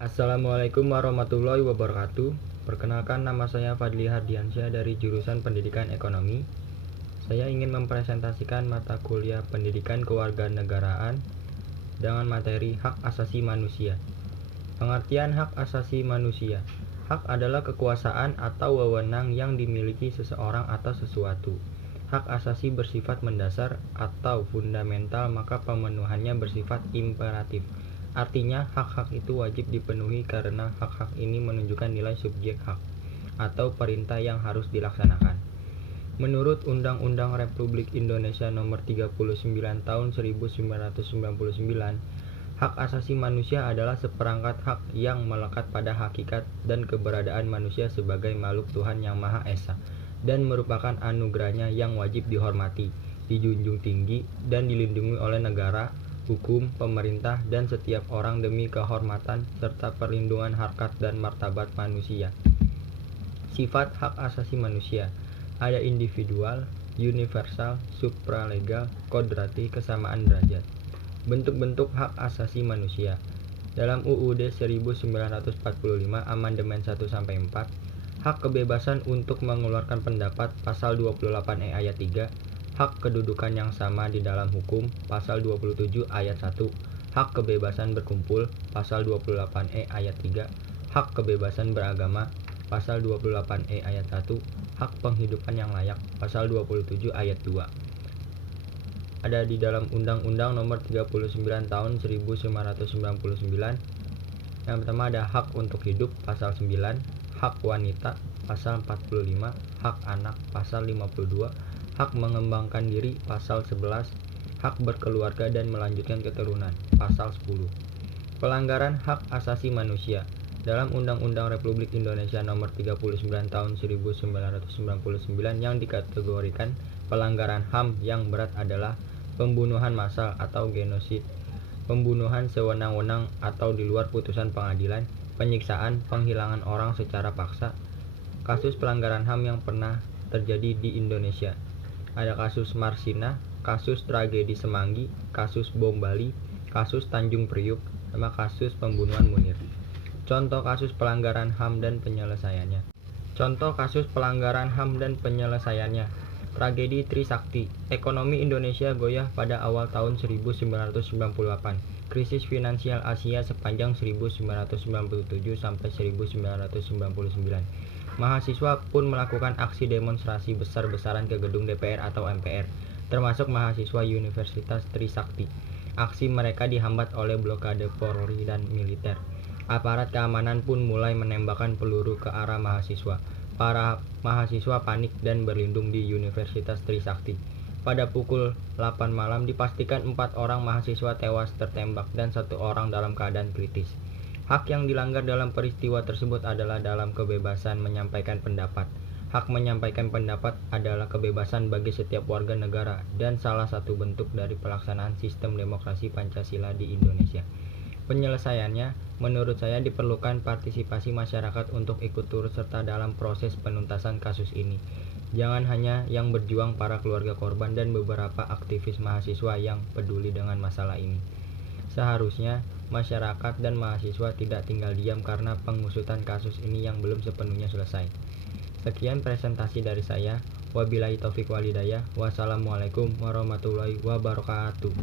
Assalamualaikum warahmatullahi wabarakatuh. Perkenalkan, nama saya Fadli Hardiansyah dari jurusan Pendidikan Ekonomi. Saya ingin mempresentasikan mata kuliah Pendidikan Kewarganegaraan dengan materi Hak Asasi Manusia. Pengertian hak asasi manusia. Hak adalah kekuasaan atau wewenang yang dimiliki seseorang atas sesuatu. Hak asasi bersifat mendasar atau fundamental, maka pemenuhannya bersifat imperatif. Artinya, hak-hak itu wajib dipenuhi karena hak-hak ini menunjukkan nilai subjek hak atau perintah yang harus dilaksanakan. Menurut Undang-Undang Republik Indonesia Nomor 39 Tahun 1999, hak asasi manusia adalah seperangkat hak yang melekat pada hakikat dan keberadaan manusia sebagai makhluk Tuhan yang Maha Esa dan merupakan anugerahnya yang wajib dihormati, dijunjung tinggi, dan dilindungi oleh negara, hukum, pemerintah, dan setiap orang demi kehormatan serta perlindungan harkat dan martabat manusia. Sifat hak asasi manusia ada individual, universal, supralegal, kodrati, kesamaan derajat. Bentuk-bentuk hak asasi manusia. Dalam UUD 1945 Amandemen 1-4, hak kebebasan untuk mengeluarkan pendapat pasal 28E ayat 3, hak kedudukan yang sama di dalam hukum pasal 27 ayat 1, hak kebebasan berkumpul pasal 28E ayat 3, hak kebebasan beragama pasal 28E ayat 1, hak penghidupan yang layak pasal 27 ayat 2. Ada di dalam Undang-Undang Nomor 39 Tahun 1999. Yang pertama ada hak untuk hidup pasal 9, hak wanita pasal 45, hak anak pasal 52, hak mengembangkan diri pasal 11, hak berkeluarga dan melanjutkan keturunan pasal 10. Pelanggaran hak asasi manusia. Dalam Undang-Undang Republik Indonesia Nomor 39 Tahun 1999 yang dikategorikan pelanggaran HAM yang berat adalah pembunuhan massal atau genosid, pembunuhan sewenang-wenang atau di luar putusan pengadilan, penyiksaan, penghilangan orang secara paksa. Kasus pelanggaran HAM yang pernah terjadi di Indonesia. Ada kasus Marsina, kasus tragedi Semanggi, kasus bom Bali, kasus Tanjung Priuk, sama kasus pembunuhan Munir. Contoh kasus pelanggaran HAM dan penyelesaiannya. Contoh kasus pelanggaran HAM dan penyelesaiannya. Tragedi Trisakti. Ekonomi Indonesia goyah pada awal tahun 1998. Krisis finansial Asia sepanjang 1997 sampai 1999. Mahasiswa pun melakukan aksi demonstrasi besar-besaran ke gedung DPR atau MPR, termasuk mahasiswa Universitas Trisakti. Aksi mereka dihambat oleh blokade Polri dan militer. Aparat keamanan pun mulai menembakkan peluru ke arah mahasiswa. Para mahasiswa panik dan berlindung di Universitas Trisakti. Pada pukul 8 malam dipastikan 4 orang mahasiswa tewas tertembak dan 1 orang dalam keadaan kritis. Hak yang dilanggar dalam peristiwa tersebut adalah dalam kebebasan menyampaikan pendapat. Hak menyampaikan pendapat adalah kebebasan bagi setiap warga negara dan salah satu bentuk dari pelaksanaan sistem demokrasi Pancasila di Indonesia. Penyelesaiannya, menurut saya diperlukan partisipasi masyarakat untuk ikut turut serta dalam proses penuntasan kasus ini. Jangan hanya yang berjuang para keluarga korban dan beberapa aktivis mahasiswa yang peduli dengan masalah ini. Seharusnya masyarakat dan mahasiswa tidak tinggal diam karena pengusutan kasus ini yang belum sepenuhnya selesai. Sekian presentasi dari saya. Wabillahi taufik walhidayah. Wassalamualaikum warahmatullahi wabarakatuh.